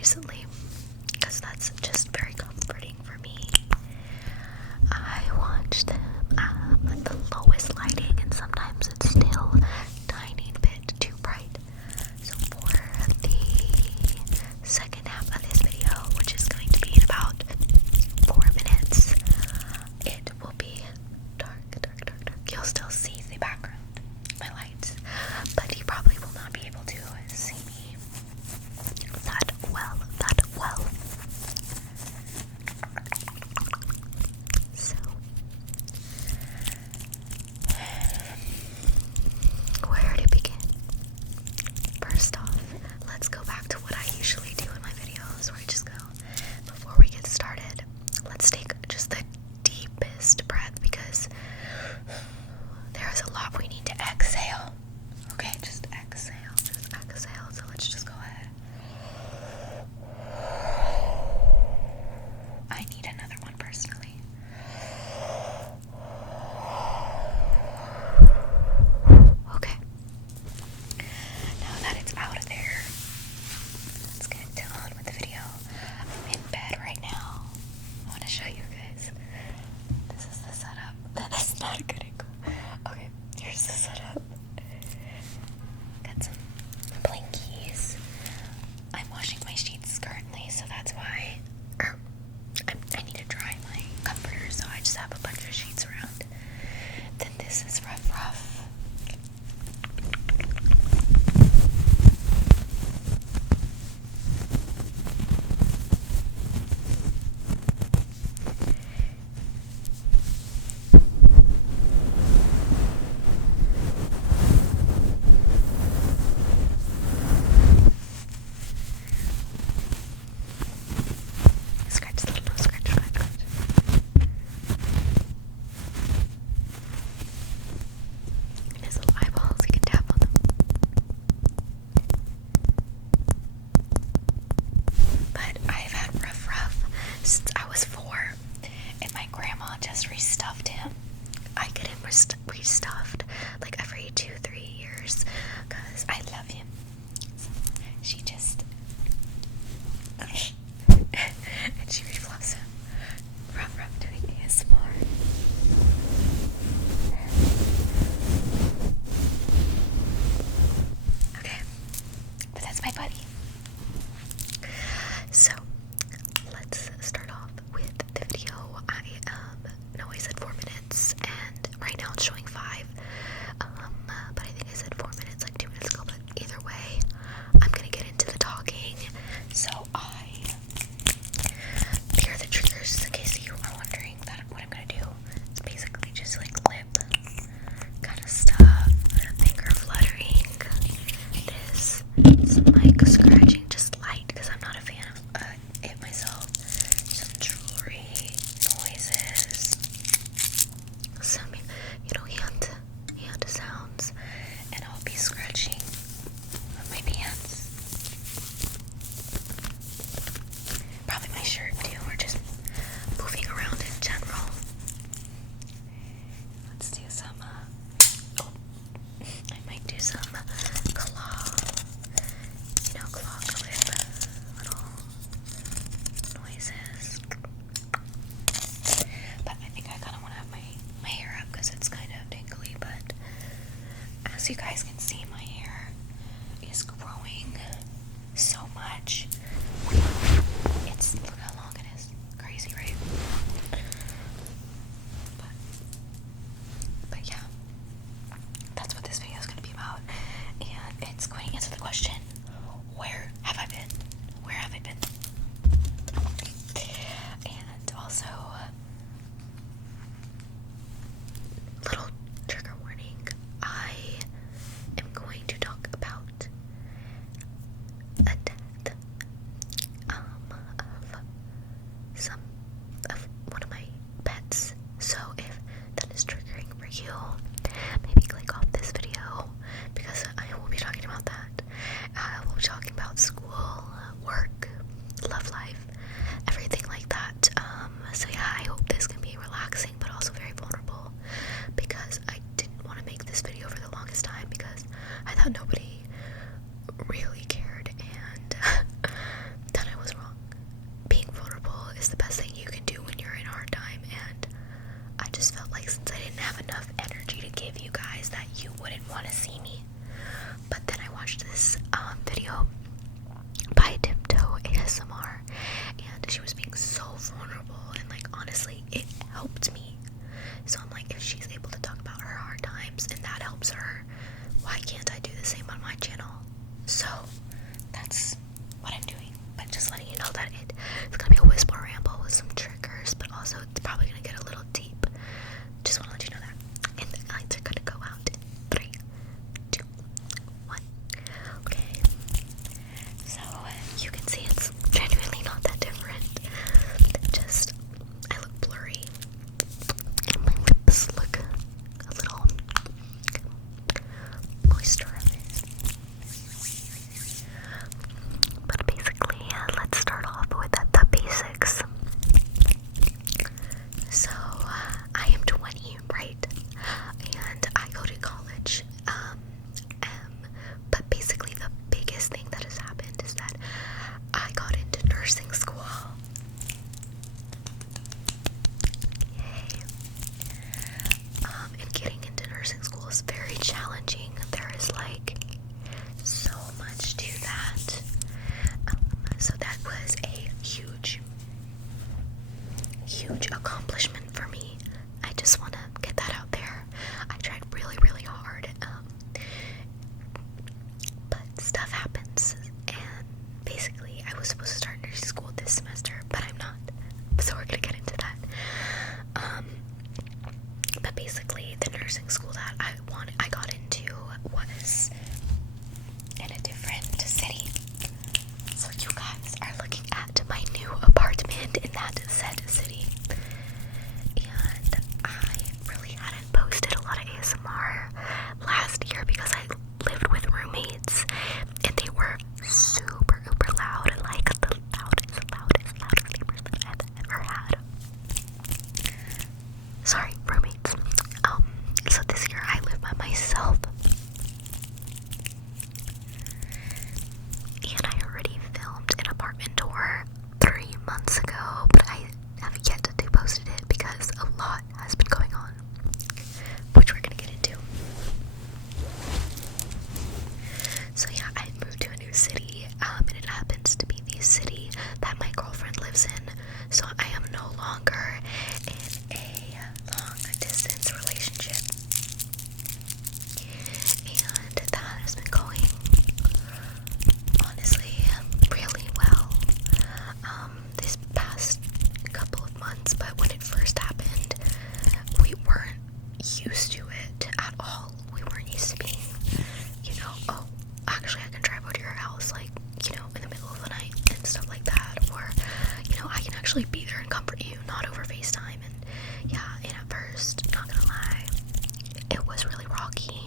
recently, because that's just very comforting for me. I watch them at the lowest lighting, and sometimes it's still a tiny bit too bright. So for the second half of this video, which is going to be in about 4 minutes, it will be dark. You'll still see the background, my lights, but you probably will not be able to see me that well. So, where to begin? First off, let's go back to what I usually do in my videos, where I just go, before we get started, let's take just the deepest breath, because there is a lot we need to exhale. Okay, just exhale. So let's just go ahead. I need another one personally. Okay. Now that it's out of there, let's get on with the video. I'm in bed right now. I want to show you guys. This is the setup. That is not a good angle. Okay, here's the setup. Got some blankies. I'm washing my sheets currently, so that's why. I need to dry my comforter, so I just have a bunch of sheets around. Then this is rough. Scratch. His little eyeballs, you can tap on them. But I've had rough since I was 4, and my grandma just restuffed him. I get him restuffed like every 2-3 years, because I love him. So she just and she refluffs him. Ruff doing ASMR. Okay, but that's my buddy. So let's start off with the video. I know I said 4 minutes, and right now it's showing 5. But I think I said 4 minutes like 2 minutes ago. But either way, I'm gonna get into the talking. So here are the triggers, in case you are wondering that what I'm gonna do. It's basically just like lip kind of stuff, finger fluttering, this, some like scratching, just light, because I'm not a fan of it myself, some jewelry, noises, some, hand sounds, and I'll be scratching on my pants. Probably my shirt too, or just moving around in general. Let's do some, I might do some claw clip, little noises. But I think I kind of want to have my hair up, because it's kind of dangly, but as you guys can see, my hair is growing so much. Look how long it is. Crazy, right? But yeah, that's what this video is going to be about. And it's going to answer the question, where have I been? Where have I been? And also, little trigger warning, I am going to talk about a death of one of my pets. So if that is triggering for you, maybe click off this video, because I will be talking about that. We'll be talking about school, work, love life, everything like that. So yeah, I hope stuff happens, and basically I was supposed to start nursing school this semester, but I'm not, so we're gonna get into that. But basically the nursing school that I got into was in a different city. So you guys are looking at my new apartment in that said city. And I really hadn't posted a lot of ASMR last year because I lived with roommates and they were super uber loud, like the loudest neighbors that I've ever had. Sorry, roommates. So this year I live by myself. And I already filmed an apartment tour 3 months ago, but I have yet to post it because a lot has been going on, which we're gonna get into. So yeah, I moved to a new city, and it happens to be the city that my girlfriend lives in. So I am no longer in a long distance relationship, and that has been going honestly really well this past couple of months. But when it first happened, we weren't used to it at all. We weren't used to being, oh, actually I can drive over to your house, like, in the middle of the night and stuff like that, or I can actually be there and comfort you, not over FaceTime. And yeah, and at first, not gonna lie, it was really rocky,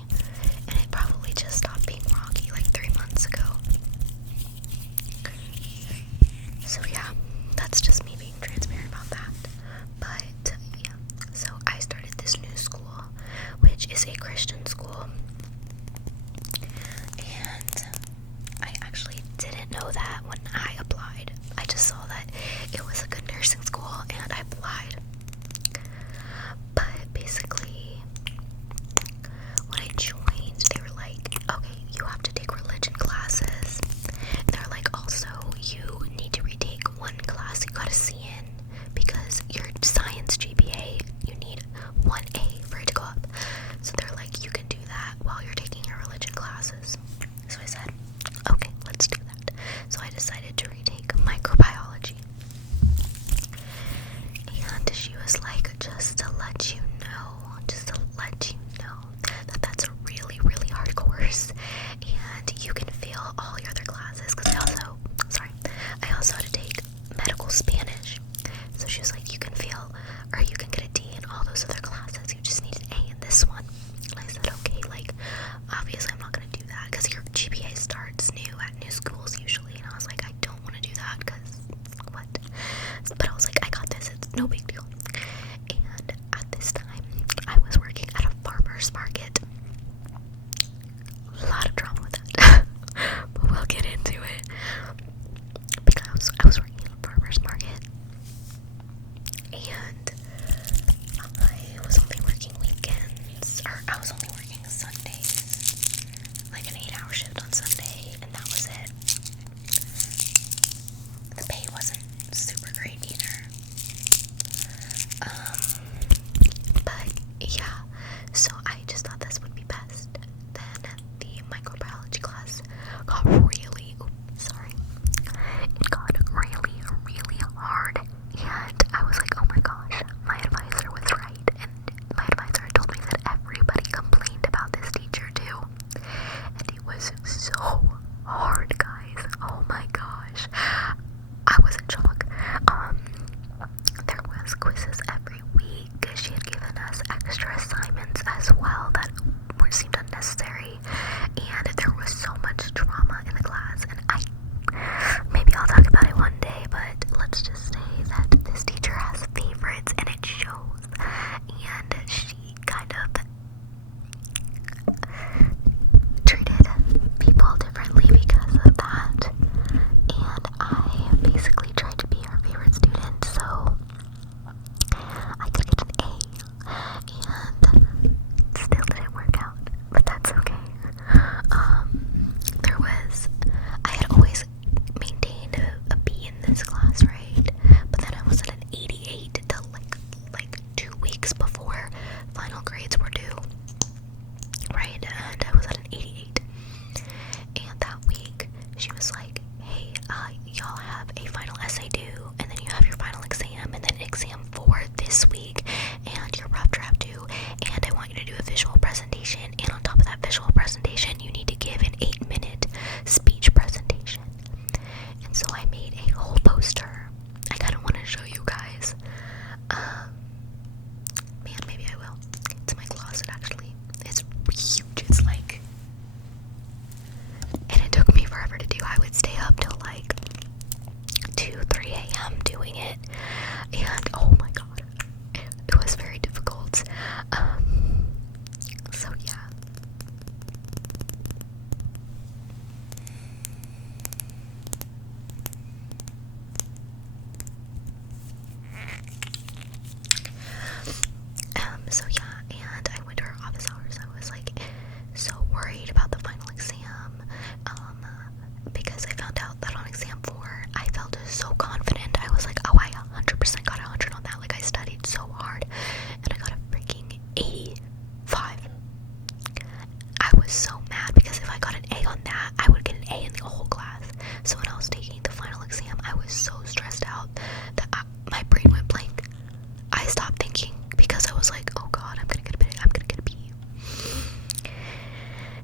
and it probably just stopped being rocky like 3 months ago. So yeah, that's just me being transparent about that. But yeah, so I started this new school, which is a Christian school, and I actually didn't know that when I applied. I just saw that it was a good nursing school and I applied. But basically, when I joined, they were like, okay, you have to take religion classes. And they're like, also, you need to retake one class you got a C in because your science GPA, you need 1A for it to go up. So they're like, you can do that while you're taking your religion classes. So I said, okay, let's do that. So I decided to retake microbiology. And she was like, just to let you know that that's a really, really hard course, and you can fail all your other classes, because I also had to take medical Spanish. So she was like, you can fail, or you can get a D in all those other classes, you just need an A in this one. And I said, okay, like, obviously I'm not going to do that, because your GPA starts new at new schools usually, and I was like, I don't want to do that, because what? But I was like, I got this, it's no big deal. And at this time, I was working at a farmer's market. A lot of drama with that, but we'll get into it. Because I was working at a farmer's market, and I was only working weekends, or I was only working Sundays, like an 8-hour shift on Sunday, and that was it. The pay wasn't super great either. But yeah, so I just thought this would be best. Then the microbiology class got really, it got really, really hard, and I was like, oh my gosh, my advisor was right, and my advisor told me that everybody complained about this teacher too, and it was so hard, guys. Oh my gosh, I was in shock. There was quizzes every week. She had given us extra assignments as well that seemed unnecessary, and there was so much drama in the would stay up till like 2, 3 a.m. doing it, and oh my god, it was very difficult. So yeah. So yeah, and I went to her office hours. I was like so worried about the final exam, because I found out that on exam 4, I felt so confident. I was like, oh, I 100% got 100 on that. Like, I studied so hard, and I got a freaking 85. I was so mad because if I got an A on that, I would get an A in the whole class. So when I was taking the final exam, I was so stressed out that my brain went blank. I stopped thinking because I was like, oh god, I'm gonna get a B. I'm gonna get a B.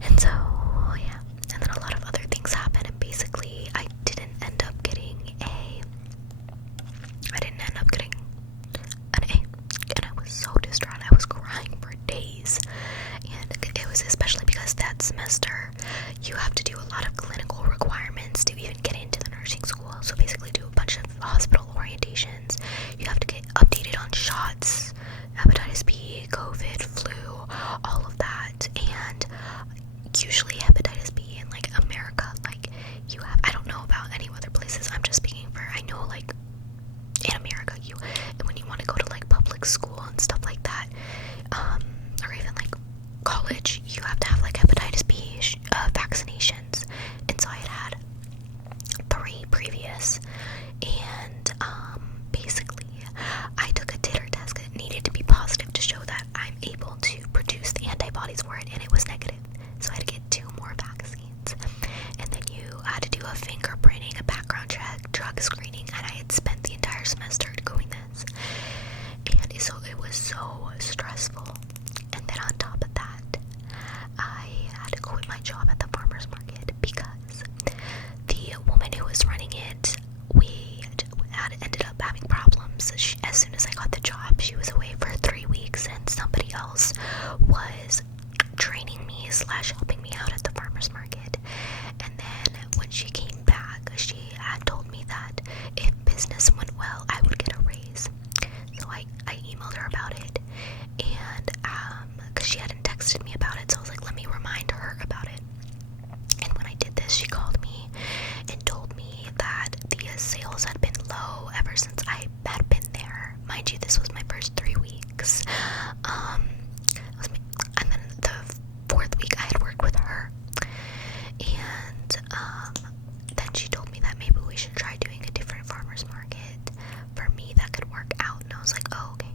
And so, yeah. And then a lot of other things happened, and basically, I didn't end up getting an A. And I was so distraught. I was crying for days. And it was especially because that semester, you have to do a lot of clinical requirements to even get into the nursing school. So basically do a bunch of hospital orientations. You have to get updated on shots, hepatitis B, COVID, flu, all of that. And usually hepatitis B in like America, like you have, I don't know about any other places, I'm just speaking for, I know like in America, when you want to go to like public school and stuff like that, or even like college, you have to have like hepatitis B vaccinations. And so I had 3 previous, and basically I took a titer test. It needed to be positive to show that I'm able to produce the antibodies for it, and it was negative. So I had to get 2 more vaccines, and then you had to do a fingerprinting, a background check, drug screening, and I had spent the entire semester doing this, and so it was so stressful. And then on top of that, I had to quit my job at the farmer's market because the woman who was running it, we had ended up having problems. As soon as I got the job, she was away for 3 weeks, and somebody else was training me / helping me out at the farmer's market. And then when she came back, she had told me that if business went well, I would get a raise. So I emailed her about it, and because she hadn't texted me about it, so I was like, let me remind her about it. And when I did this, she called me and told me that the sales had been low ever since I had been there. Mind you, this was my first 3 weeks. And then the 4th week I had worked with her, and then she told me that maybe we should try doing a different farmer's market. For me, that could work out. And I was like, oh, okay.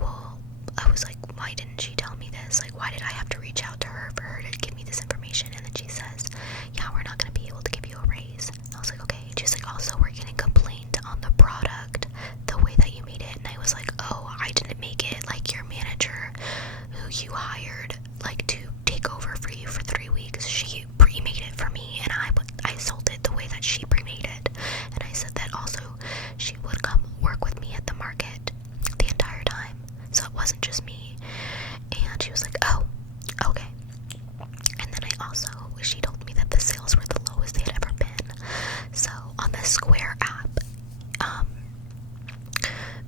Well, I was like, why didn't she tell me this? Like, why did I have to reach out to her for her to give me this information? And then she says, yeah, we're not going to be able to give you a raise. And I was like, okay. And she's like, also, we're getting complaint on the product, the way that you made it. And I was like, oh, I didn't make it. Like, your manager who you hired, like, to take over for you for 3 weeks, she pre-made it for me, and I sold it the way that she pre-made it. And I said that also she would come work with me at the market the entire time, so it wasn't just me. And she was like, oh, okay. And then she told me that the sales were the lowest they had ever been. So on the Square app,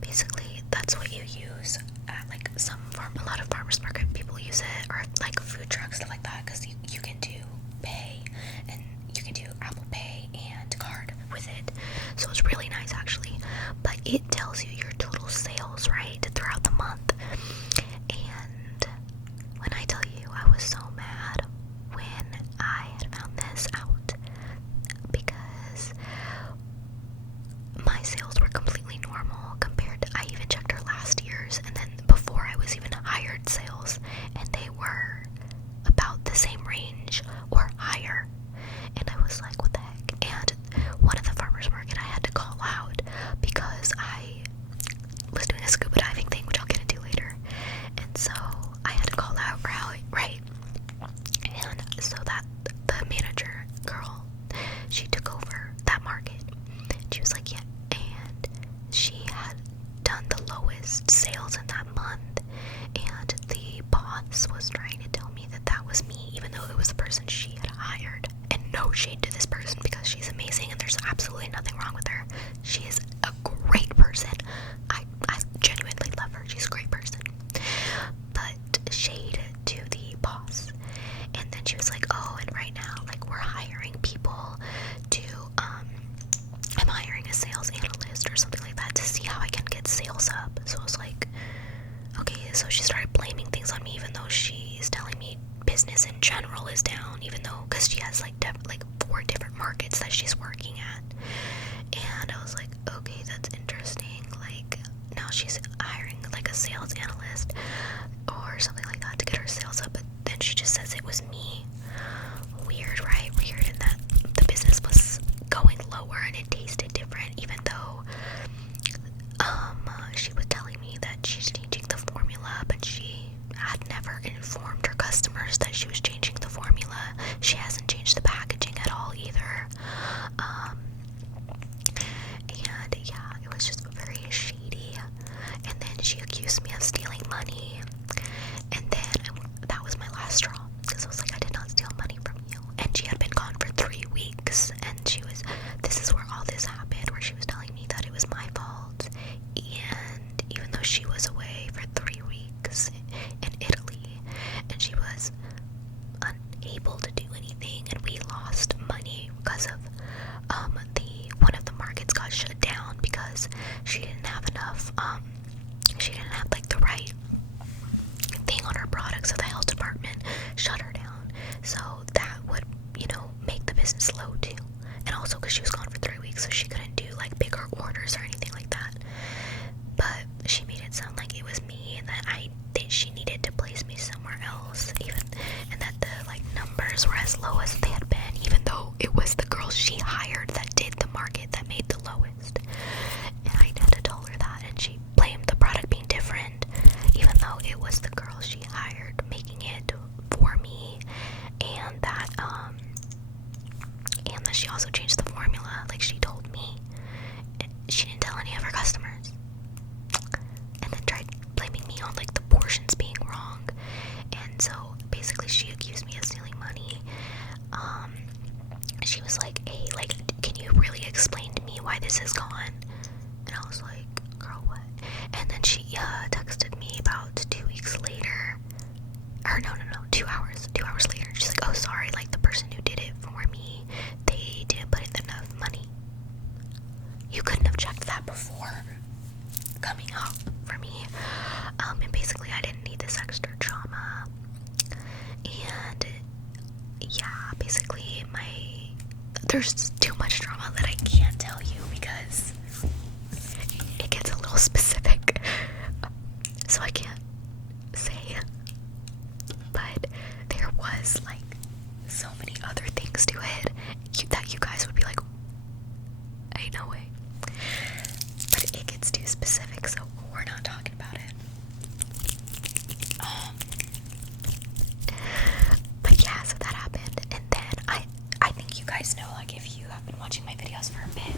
basically that's what you use at like a lot of farmers market people use it, or like food trucks, stuff like that, because you can do pay, and you can do Apple Pay and card with it. So it's really nice actually, but it tells you your total sales, right, throughout the month. And when I tell you, I was so mad when I had on me, even though she is telling me business in general is down, even though, because she has like 4 different markets that she's working at. And I was like, okay, that's interesting. Like, now she's hiring like a sales analyst or something like that to get her sales up, but then she just says it was me. Weird, right? Weird. And that the business was going lower and it tasted different, even though she was telling me that she's changing the formula, but she had never informed her customers that she was changing the formula. She hasn't changed the packaging at all either. And yeah, it was just very shady. And then she accused me of stealing money. And then that was my last straw, because I was like, I did not steal money from you. And she had been gone for 3 weeks, and this is where all this happened, where she was telling me that it was my fault. And even though she was away for 3 weeks in Italy, and she was unable to do anything, and we lost money because of one of the markets got shut down because she didn't have enough, she didn't have like the right thing on her product, so the health department shut her down. So that would, make the business low too. And also because she was gone for 3 weeks, so she couldn't do like bigger orders or anything like that. But she made it sound like it was me, and that she needed to place me somewhere else, and that the numbers were as low as they had been, even though it was the girl she hired that did the market that made the lowest. And I had to tell her that, and she blamed the product being different, even though it was the girl she hired making it for me, and that she also changed the formula, like she told me. She didn't tell any of her customers, and then tried blaming me on like the portions being wrong. And so basically she accused me of stealing money. She was like, hey, can you really explain to me why this is gone? And I was like, girl, what? And then she texted me about 2 weeks later, or no, 2 hours later. She's like, oh, sorry, like the person who did it for me, they didn't put in enough money. You couldn't have checked that before coming up for me. And basically I didn't need this extra drama. And yeah, basically there's too much drama that I can't tell you because it gets a little specific, so I can't say. But there was like so many other things to it that you guys would be like, ain't no way. But it gets too specific, so we're not talking about it. But yeah, so that happened. And then I think you guys know, like, if you have been watching my videos for a bit,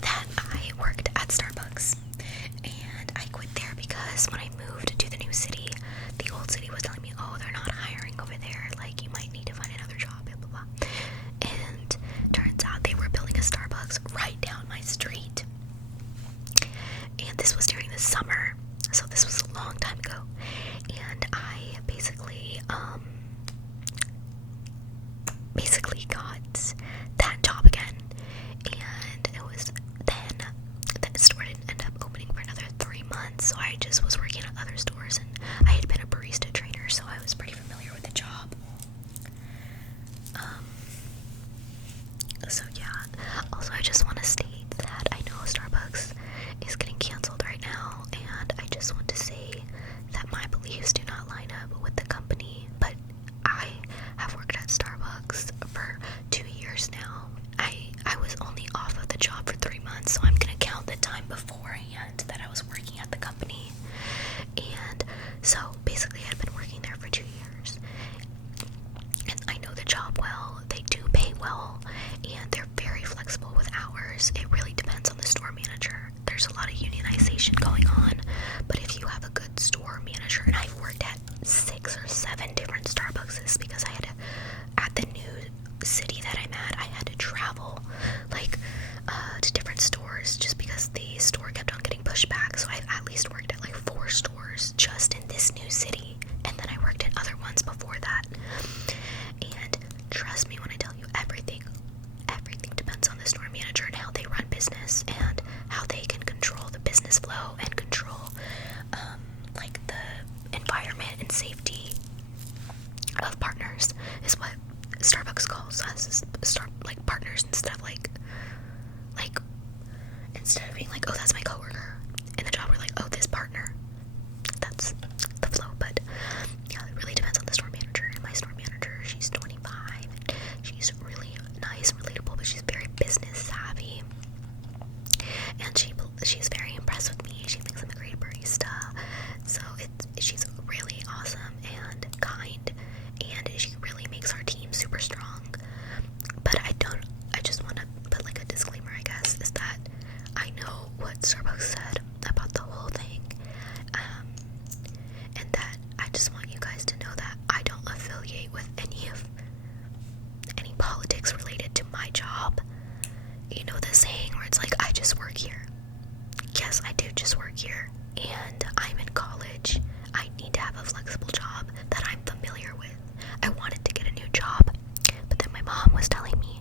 that I worked at Starbucks. And I quit there because when I moved to the new city, the old city was telling me, oh, they're not hiring over there, like, you might need to find another job, blah, blah, blah. And turns out they were building a Starbucks right down my street. And this was during the summer, so this was a long time ago. And I basically got that job again. And it was then the store didn't end up opening for another 3 months, so I just was working at other stores, and I had been a barista trainer, so I was pretty familiar with the job. So yeah, also I just want to state that I know Starbucks is getting canceled right now, and I just want to say that my beliefs do not line up with the company, but I have worked at Starbucks for 2 years now. I was only off of the job for 3 months, so I'm gonna count the time beforehand that I was working at the company. And so basically I'd been working there for 2 years, and I know the job well. They do pay well, and they're very flexible with hours. It really depends on the store manager. There's a lot of unionization going on, but if you have a good store manager, and I've worked at 6 or 7 different Starbuckses because I had to, at the new city that I'm at, I had to travel to different stores just because the store kept on getting pushed back. So I've at least worked at like 4 stores just in this new city, and then I worked in other ones before that. And trust me when I tell you, everything depends on the store manager and how they run business and how they can control the business flow and control of partners is what Starbucks calls us, like partners, instead of like instead of being like, oh, that's my coworker in the job, we're like, oh, this partner. That's the flow. But yeah, it really depends on the store manager. And my store manager, she's 25. She's really nice, relatable, but she's very business savvy. And she's very impressed with me. She thinks I'm a great barista. So she's really awesome and kind, and she really makes our team super strong. But I just want to put like a disclaimer, I guess, is that I know what Starbucks said about the whole thing, and that I just want you guys to know that I don't affiliate with any politics related to my job. You know the saying where it's like, I just work here. Yes, I do just work here, and I'm in college. I need to have a flexible job that I'm familiar with. I wanted to get a new job, but then my mom was telling me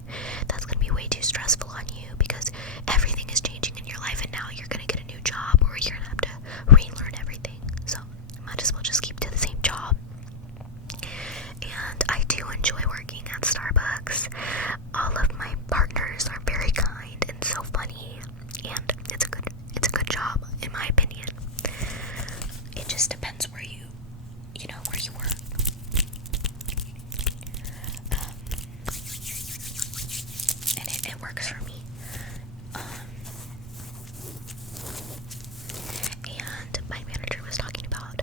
that's gonna be way too stressful on you because everything is changing in your life, and now you're gonna get a new job or you're gonna have to relearn everything. So I might as well just keep to the same job. And I do enjoy working at Starbucks. All of my partners are very kind and so funny, and it's a good job in my opinion. It just depends where you work. And it works for me. And my manager was talking about,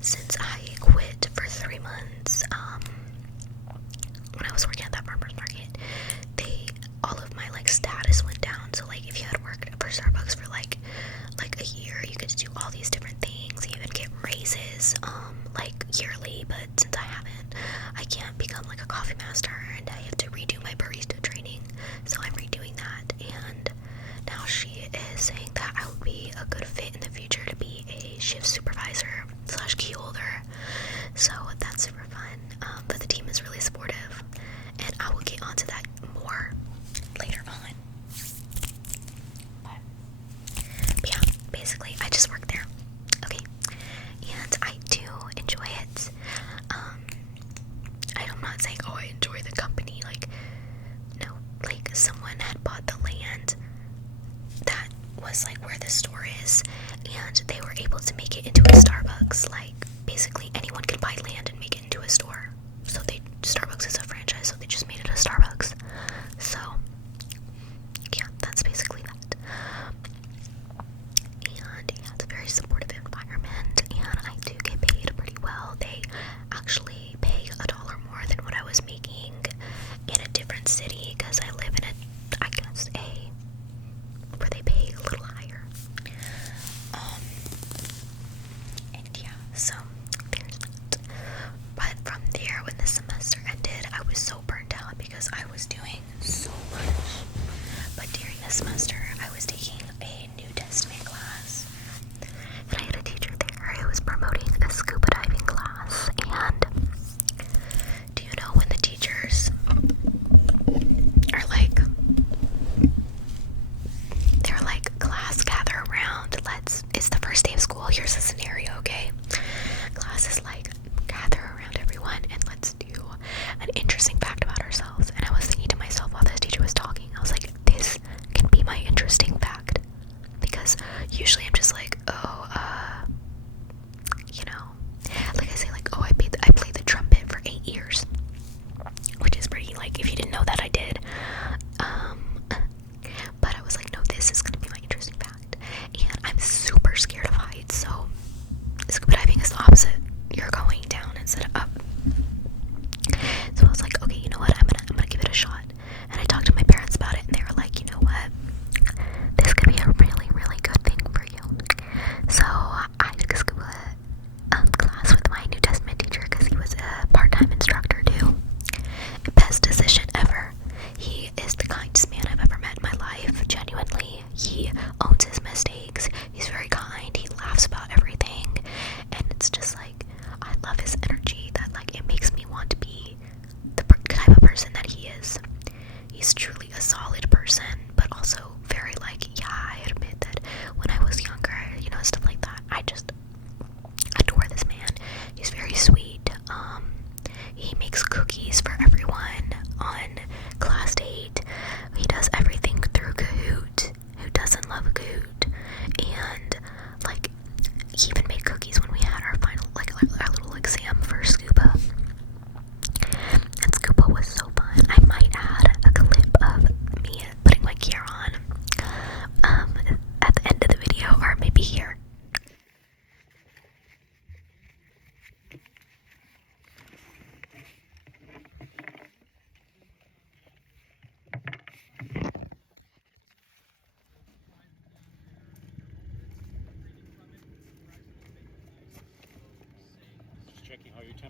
since I quit for 3 months, when I was working at that farmer's market, all of my like status went down. So like if you had worked for Starbucks for like a year, you could do all these different things. You even get raises like yearly, but since I haven't, I can't become like a coffee master, and I have to redo my barista training. So I'm redoing that, and now she is saying that I would be a good fit in the future to be a shift supervisor / key holder. So that's super fun. But the team is really supportive, and I will get onto that more later on. But yeah, basically I just work there. Okay. And I do enjoy it. I'm not saying, oh, I enjoy the company. Like, no, like someone had bought the land that was like where the store is, and they were able to make it into a Starbucks. Like,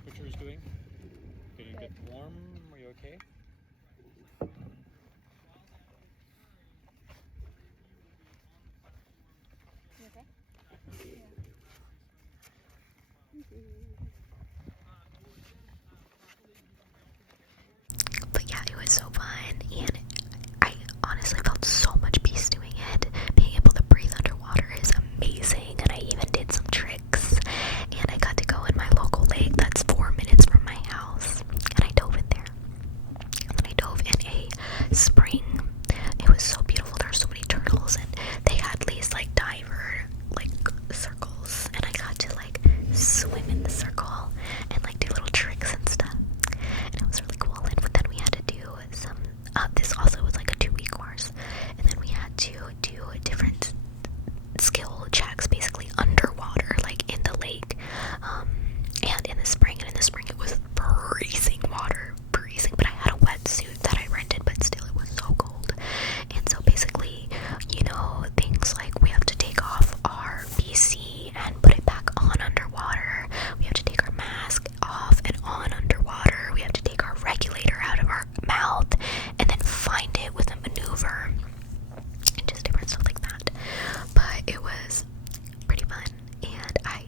temperature's doing? Getting a bit warm? Are you okay? You okay? But yeah, it was so fun, and I honestly felt so much peace doing it. Being able to breathe underwater is amazing, and I even did some tricks, and I got to go in my local lake that's 4 minutes from my house, and I dove in there. And then I dove in a spring. It was so beautiful. There were so many turtles, and they had these like diver like circles, and I got to like swim in the circle and like do little tricks and stuff, and it was really cool. And then we had to do some this also was like a 2-week course, and then we had to do different skill checks basically underwater, like in the lake, and in the spring. And in the spring it was freezing water, freezing, but I had a wetsuit that I rented, but still it was so cold. And so basically, you know, things like we have to take off our PC and put it back on underwater. We have to take our mask off and on underwater. We have to take our regulator out of our mouth and then find it with a maneuver and just different stuff like that. But it was pretty fun, and I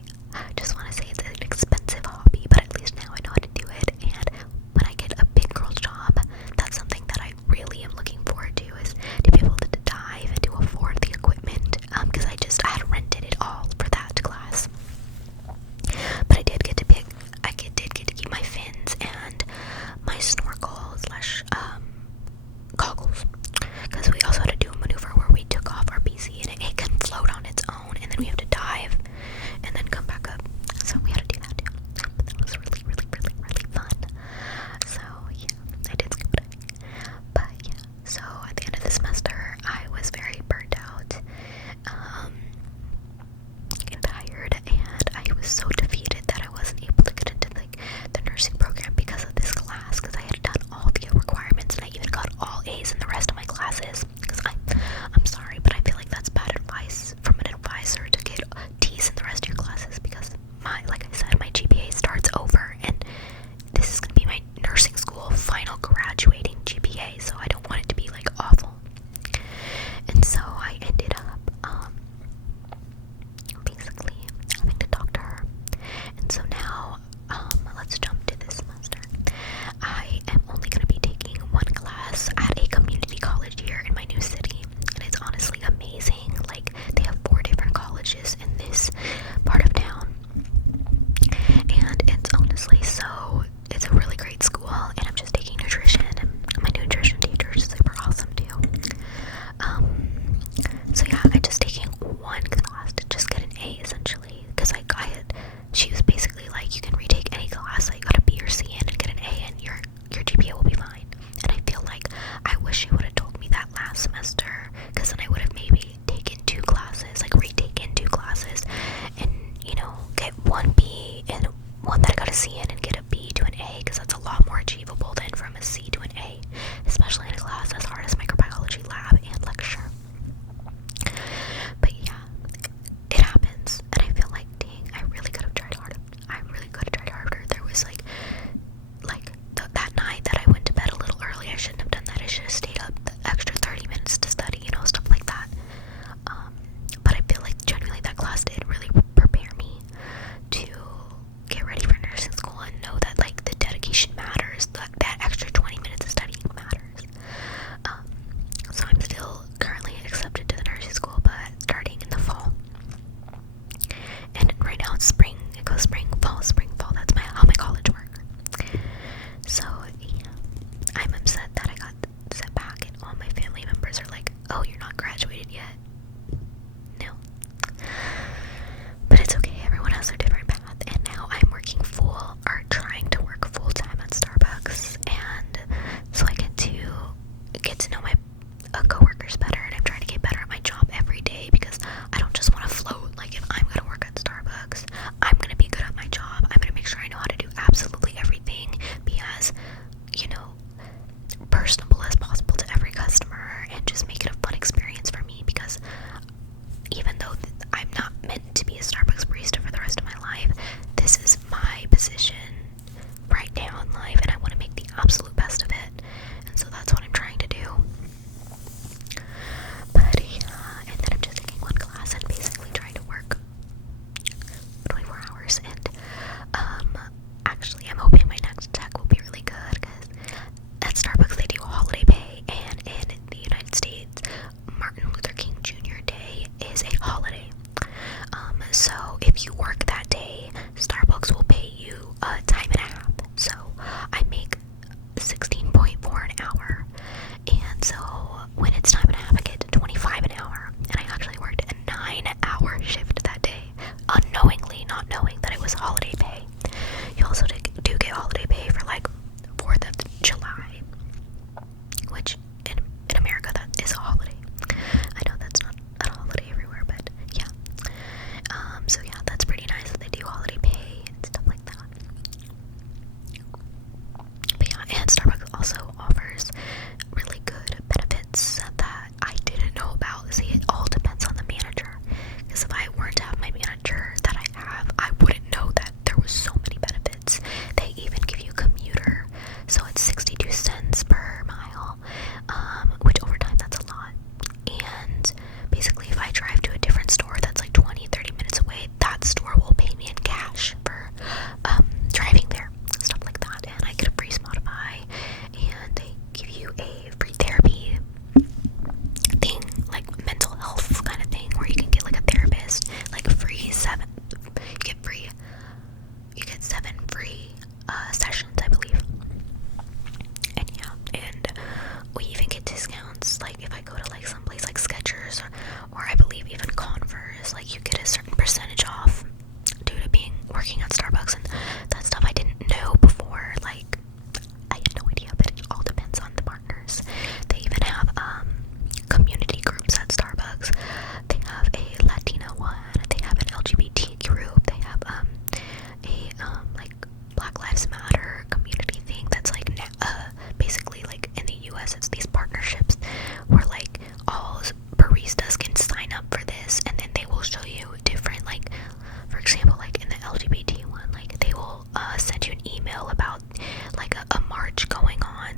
just want to say it's an expensive hobby, but at least now I know how to do it. And when I get a big girl's job, that's something that I really am looking forward to, is to be able to dive and to afford the equipment, because I had rented it all for that class. But I did get to keep my fins and my snorkel slash goggles, because we also had to do a maneuver where we took off our PC and it can float on its own, and then we have to dive and then come back up. So we had to do that too. But that was really, really, really, really fun. So yeah, I did scuba diving. But yeah, so at the end of the semester, I was very burnt out, and tired, and I was so defeated that I wasn't able to get into like the nursing program because of this class, because I had done all the requirements and I even got all A's in the rest of my classes. Because I'm sorry, but I feel like that's bad advice from an advisor to get D's in the rest of your classes, because like I said, my GPA starts over, and this is gonna be my nursing school final graduating GPA, so I don't want it to be like awful. And so I ended up basically having to talk to her. And so now let's jump to this semester. I am only going to be taking one class at a community college here in my new city, and it's honestly amazing. Like, they have 4 different colleges in this part of town, and it's honestly it's a really great school. And I'm just taking nutrition, and my nutrition teacher is super awesome too. So yeah, I'm just taking one class to just get an A, essentially, because she was basically like, you can retake any class that you got a B or C in and get an A, and your GPA will be fine. And I feel like I wish she would have told me that last semester, because then I would have maybe taken 2 classes, like retaken 2 classes, and, you know, get one B and one that I got a C in and get a B to an A, because that's a lot more achievable than from a C to an A, especially in a class as hard as microbiology lab and lecture. But yeah, it happens, and I feel like, dang, I really could have tried harder. I really could have tried harder. There was like that night that I went to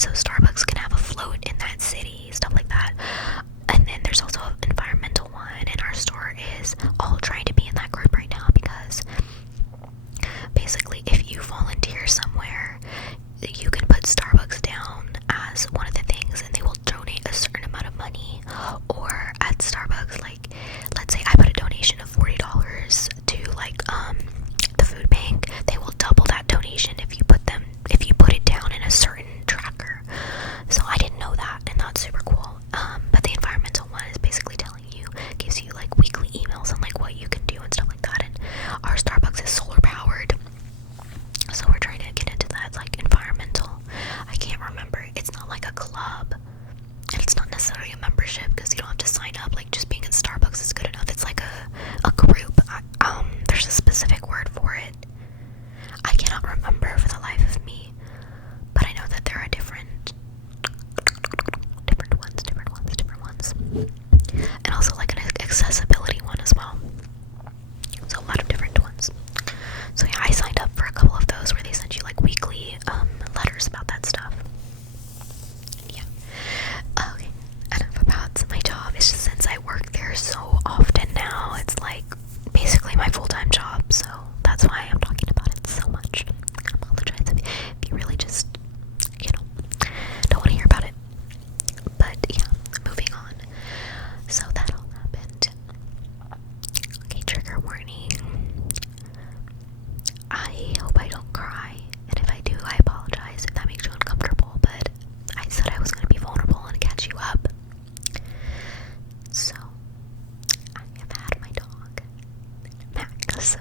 so Starbucks can have a float in that city, stuff like that. And then there's also an environmental one, and our store is all trying to be in that group right now because basically if you volunteer somewhere, you can put Starbucks down as one of the things and they will donate a certain amount of money. Or at Starbucks, like let's say I put a donation of $40 to like the food bank, they will double that donation if you put it down in a certain tracker. So I didn't know that, and that's super cool. But the environmental one is basically telling you, gives you like weekly emails on like what you can do and stuff like that. And our Starbucks is solar powered, so we're trying to get into that like environmental. I can't remember. It's not like a club, and it's not necessarily a membership because you don't have to sign up. Like just being in Starbucks is good enough. It's like a group. There's a specific word for it. I cannot remember for the life of me, but I know that there are different ones, and also like an accessibility one as well. So a lot of different ones. So yeah, I signed up for a couple of those where they sent you like weekly letters about that stuff. Yeah. Okay. Enough about my job. It's just since I work there so often now, it's like basically my full-time job. So that's why I'm talking about it so much. I apologize if you really just, don't want to hear about it. But yeah, moving on. So that all happened. Okay, trigger warning. I hope I don't cry, and if I do, I apologize if that makes you uncomfortable, but I said I was going to be vulnerable and catch you up. So, I have had my dog, Max,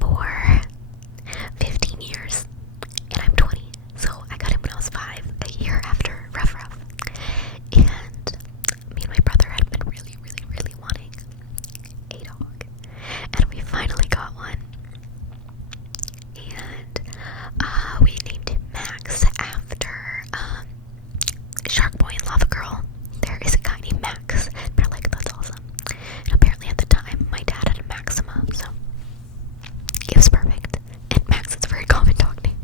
for 15 years, and I'm 20, so I got him when I was 5, a year after Ruff Ruff, and me and my brother had been really wanting a dog, and we finally got one, and we named him Max after Shark Boy and Lava Girl. There is a guy named Max, and we're like, that's awesome. And apparently at the time my dad had a Maxima, so it was perfect. And Max is a very common dog name.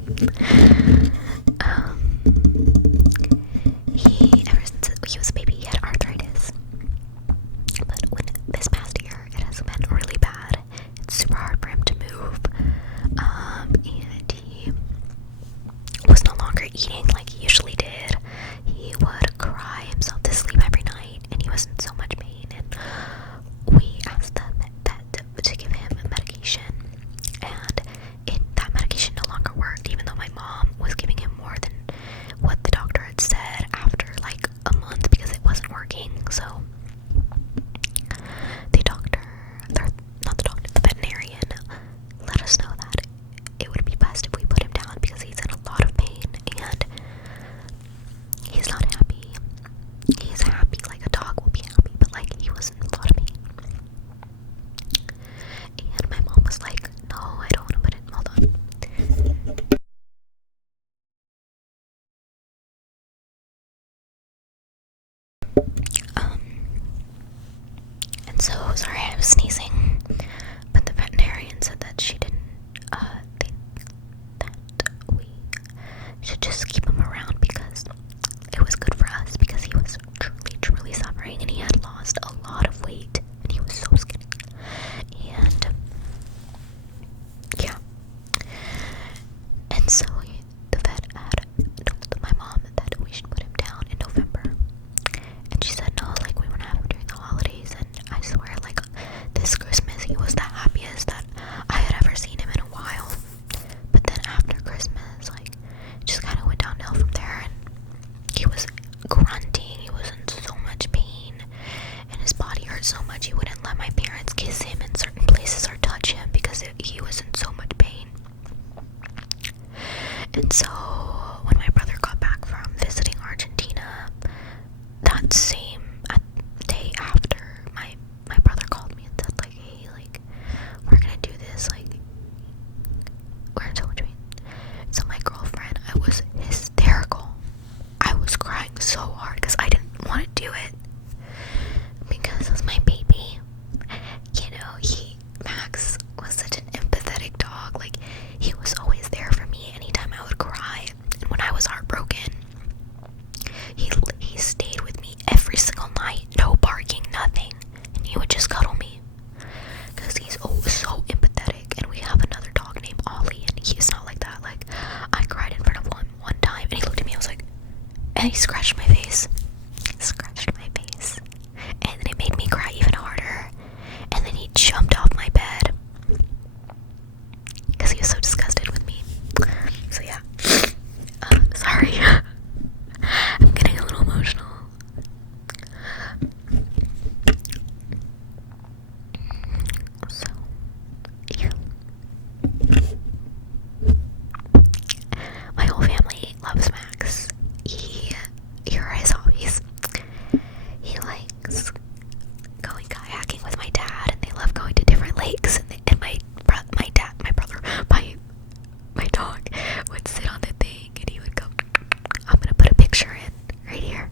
Ever since he was a baby, he had arthritis. But this past year, it has been really bad. It's super hard for him to move. And he was no longer eating like he usually did. He would cry himself to sleep every night, and he was in so much pain. And we asked the vet to give him medication, and that medication no longer worked, even though my mom was giving him more than what the doctor had said after like a month because it wasn't working. So the veterinarian let us know that it would be best if we put him down because he's in a lot of pain and he's not happy. He's happy like a dog will be happy, but like he was in a lot of pain. And my mom was like, no, I don't want to put it, hold on. And so, sorry, I was sneezing, but the veterinarian said that she didn't think that we should just keep him around because it was good for us, because he was truly suffering, and he had lost a lot of weight, and he was so skinny. And yeah, and so the vet had told my mom that we should put him down in November, and she said no, like we want to have him during the holidays. And I swear, like this Christmas he was the happiest that I had ever seen him in a while. But then after Christmas, like it just kind of went downhill from there, and he was grunting, he was in so much pain, and his body hurt so much he wouldn't let my parents kiss him in certain places or touch him because he was in so much pain. And so when my brother got back from visiting Argentina, that same day after, my brother called me and said like, hey, like we're gonna do this, like we're in so much pain. So my girlfriend, I was hysterical. I was crying so hard because I didn't want to do it because it was my baby. Max was such an empathetic dog. Like he was always there for me anytime I and he scratched my face. And then it made me cry even harder. And then he jumped off my bed because he was so disgusted with me. So yeah, sorry. I'm getting a little emotional. So yeah, my whole family loves Max. Here are his hobbies. He likes going kayaking with my dad, and they love going to different lakes. And my dog would sit on the thing, and he would go. I'm gonna put a picture in right here.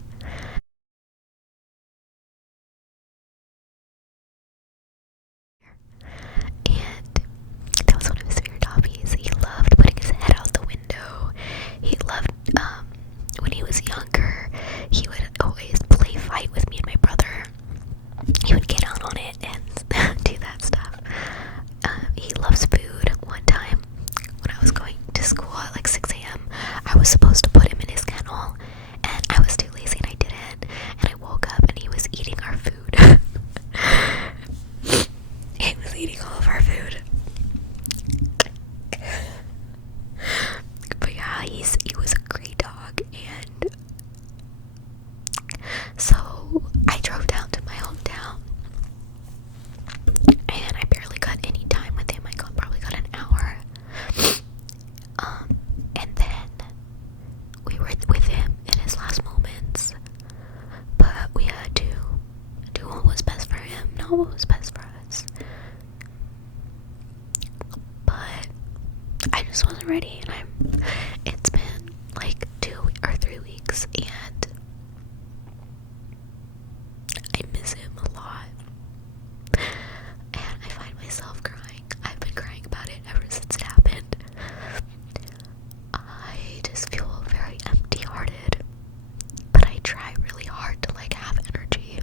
And that was one of his favorite hobbies. He loved putting his head out the window. He loved, when he was younger, he would always play fight with me and my brother. He would get out on it and do that stuff. He loves food. One time, when I was going to school at like 6 a.m., I was supposed to put him in his kennel, and I was too lazy and I didn't. And I woke up and he was eating our food. He was eating all of our food. But yeah, he was a great dog, and so I drove down to my hometown, and I barely got any time with him. I probably got an hour. And then we were with him in his last moments, but we had to do what was best for him, not what was best for us. But I just wasn't ready, and it's been like 2 or 3 weeks, and I miss him a lot. And I find myself crying. I've been crying about it ever since it happened. I just feel very empty-hearted, but I try really hard to like have energy.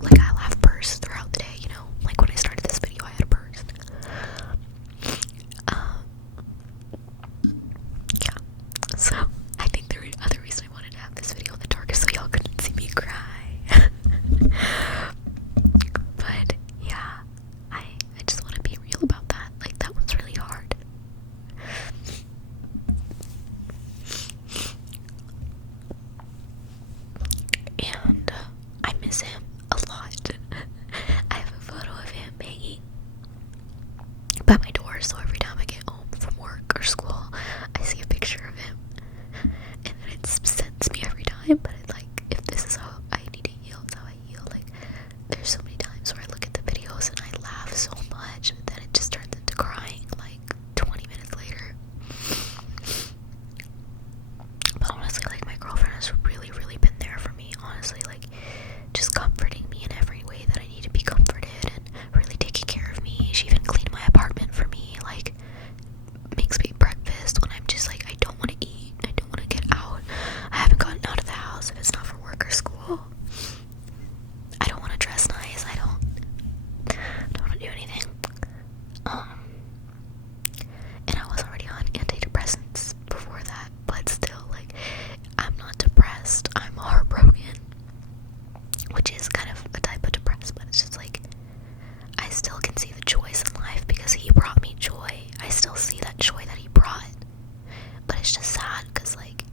Like I'll have bursts throughout the day, you know, like when I started this video I had a burst. Yeah, so I think the other reason I wanted to have this video in the dark is so y'all couldn't see me cry. But yeah, I just want to be real about that. Like that was really hard. And I miss him a lot. I have a photo of him hanging by my door, so every time I get home from work or school, I see a picture of him, and then it sends me every time. But it's like, if this is how I need to heal, it's how I heal. Like, there's so many times where I look at the videos and I laugh so much that it just turns into crying like 20 minutes later. But honestly, like, my girlfriend has really been there for me, honestly, like, just comforting me in every way that I need to be comforted, and really taking care of me. She even cleaned my apartment for me, like, makes me breakfast when I'm just like, I don't want to eat, I don't want to get out, I haven't gotten out of the house if it's not for work or school, I don't want to dress nice, I don't want to do anything. And I was already on antidepressants before that, but still, like, I'm not depressed, I'm heartbroken, which is kind of a type of depressed, but it's just like, I still can see the joys in life because he brought me joy. I still see that joy that he brought, but it's just sad because, like,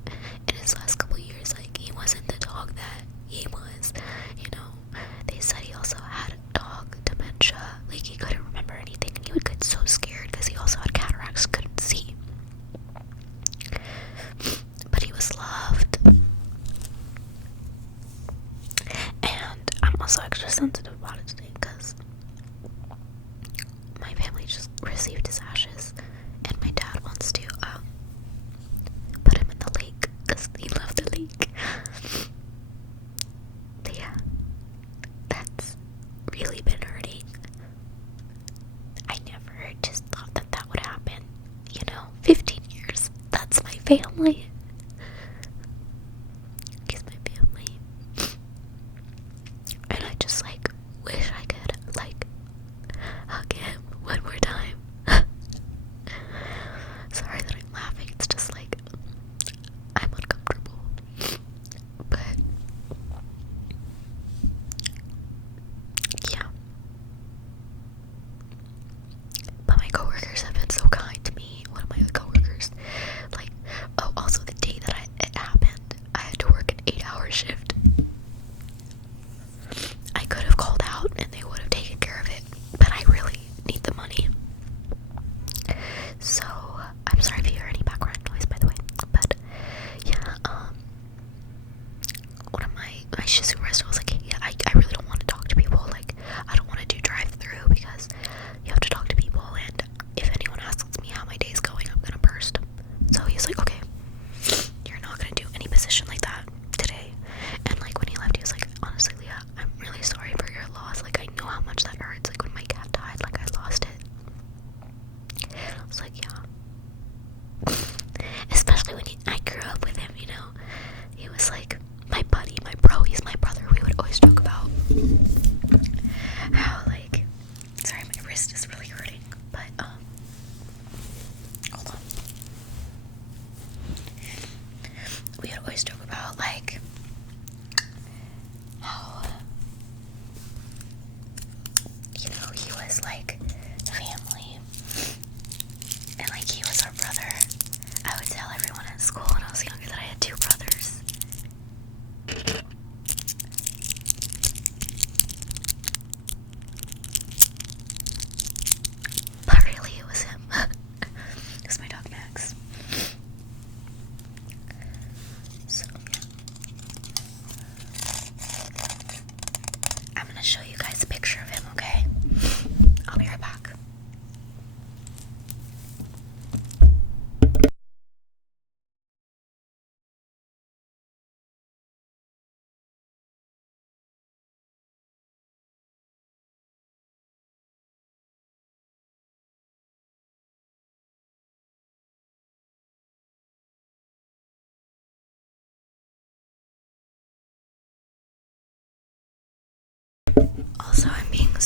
in his last couple of years, like, he wasn't the dog that he was, you know. They said he also had dog dementia, like, he couldn't remember anything, and he would get so scared because he also had cataracts, couldn't see. But he was loved. And I'm also extra sensitive about it today because my family just received his ashes, and my dad wants to put him in the lake because he loved the lake. But yeah, that's really been hurting. I never just thought that that would happen, you know. 15 years, that's my family. He's my family. And I just, like, wish I could, like, hug him one more time. Sorry that I'm laughing, it's just like, I'm uncomfortable.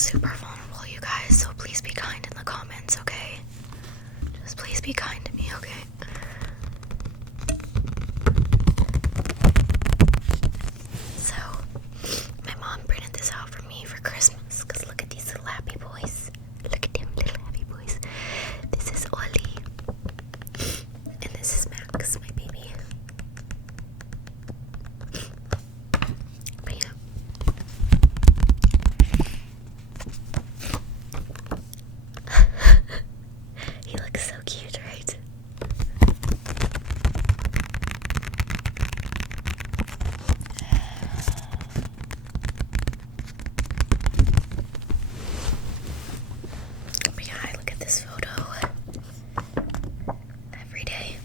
super vulnerable, you guys, so please be kind in the comments, okay? Just please be kind to me, okay? So, my mom printed this out for me for Christmas, because look at these little happy boys. Look at them little happy boys. This is Ollie. And this is Max, my baby. But yeah. He looks so cute, right? But yeah, I look at this photo every day.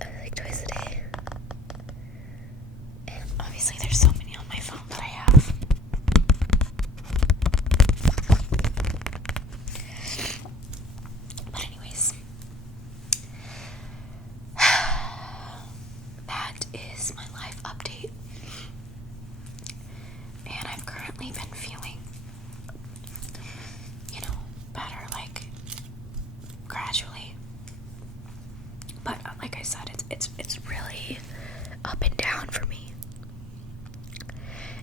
Like twice a day. And obviously there's so many on my phone that I have. But anyways, that is my life update. And I've currently been feeling, you know, better, like, gradually. But like I said, it's really up and down for me.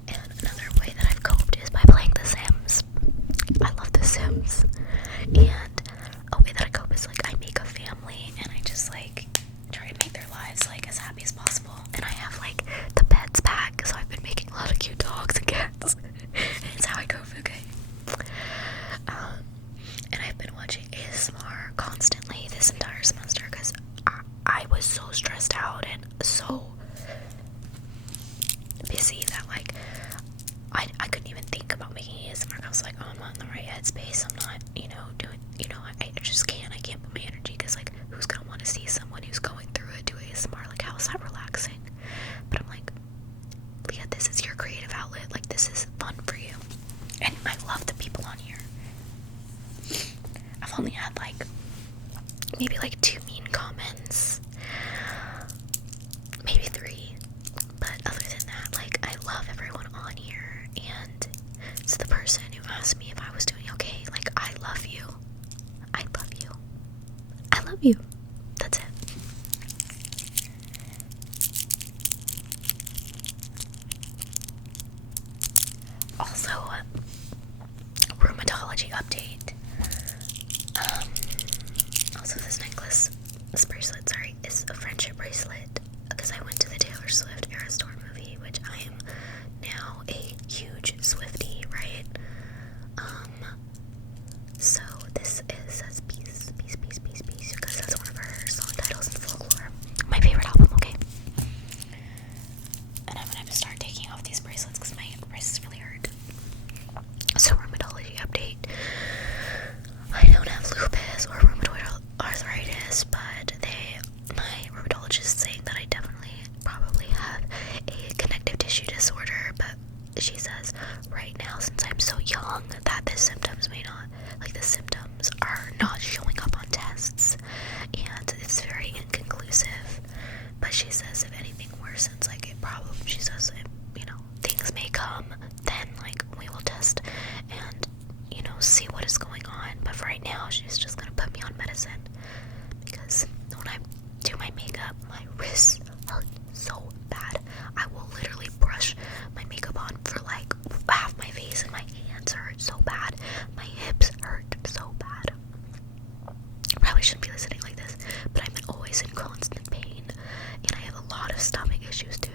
And another way that I've coped is by playing The Sims. I love The Sims. And a way that I cope is, like, I make a family and I just, like, try to make their lives, like, as happy as possible. And I have, like, the pets pack, so I've been making a lot of cute dogs and cats. It's how I cope, okay? And I've been watching ASMR constantly this entire semester because I was so stressed out and so busy that, like, I couldn't even think about making ASMR. I was like, oh, I'm not in the right headspace. I'm not, you know, doing, you know, I just can't. I can't put my energy because, like, who's gonna want to see someone who's going through it do ASMR? Like, how is that relaxing? But I'm like, Leah, this is your creative outlet. Like, this is fun for you. And I love the people on here. I've only had, like, maybe, like, 2 mean comments. Maybe 3. But other than that, like, I love everyone on here. And it's the person who asked me if I was doing okay. Like, I love you. I love you. I love you. That's it. Also, rheumatology update. Also this necklace, this bracelet, sorry, is a friendship bracelet because I went to the Taylor Swift Eras Tour movie, which I am now a huge Swiftie, right? So this says peace, peace, peace, peace, peace, because that's one of her song titles in Folklore. My favorite album, okay? And I'm gonna have to start taking off these bracelets because my wrists really hurt. So rheumatology update. I don't have lupus or rheumatoid arthritis, but my rheumatologist is saying that I definitely probably have a connective tissue disorder, but she says right now, since I'm so young, that the symptoms are not showing up on tests, and it's very inconclusive. But she says if anything worsens, like it probably, she says, you know, things may come, then like we will test and, you know, see what is going on. But for right now, she's just gonna put me on medicine because when I do my makeup, my wrists hurt so bad. I will literally brush my makeup on for like half my face and my hands hurt so bad. My hips hurt so bad. Probably shouldn't be listening like this, but I'm always in constant pain and I have a lot of stomach issues too.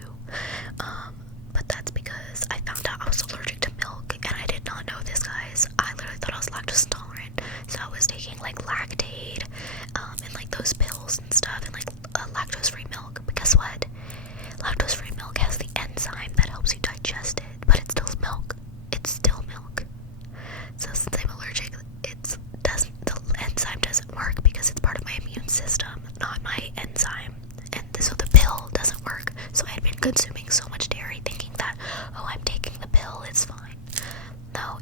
But that's because I found out I was allergic to milk and I did not know this, guys. I literally thought I was lactose intolerant, so I was taking like Lactaid and like those pills and stuff and like lactose-free milk. But guess what? Lactose-free milk has the enzyme that helps you digest it, but it's still milk. It's still milk. So since I'm allergic, the enzyme doesn't work because it's part of my immune system, not my enzyme. And so the pill doesn't work. So I had been consuming so much dairy thinking that, oh, I'm taking the pill, it's fine. No,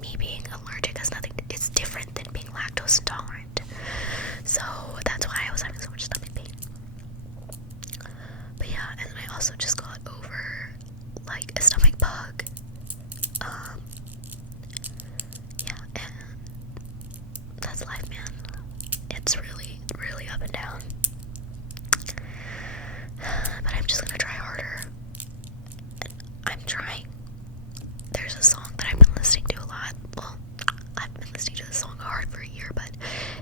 me being allergic has nothing, it's different than being lactose intolerant. So that's why I was having so much stomach pain. But yeah, and then I also just got over like a stomach bug It's really, really up and down. But I'm just gonna try harder. I'm trying. There's a song that I've been listening to a lot. Well, I've been listening to this song hard for a year, but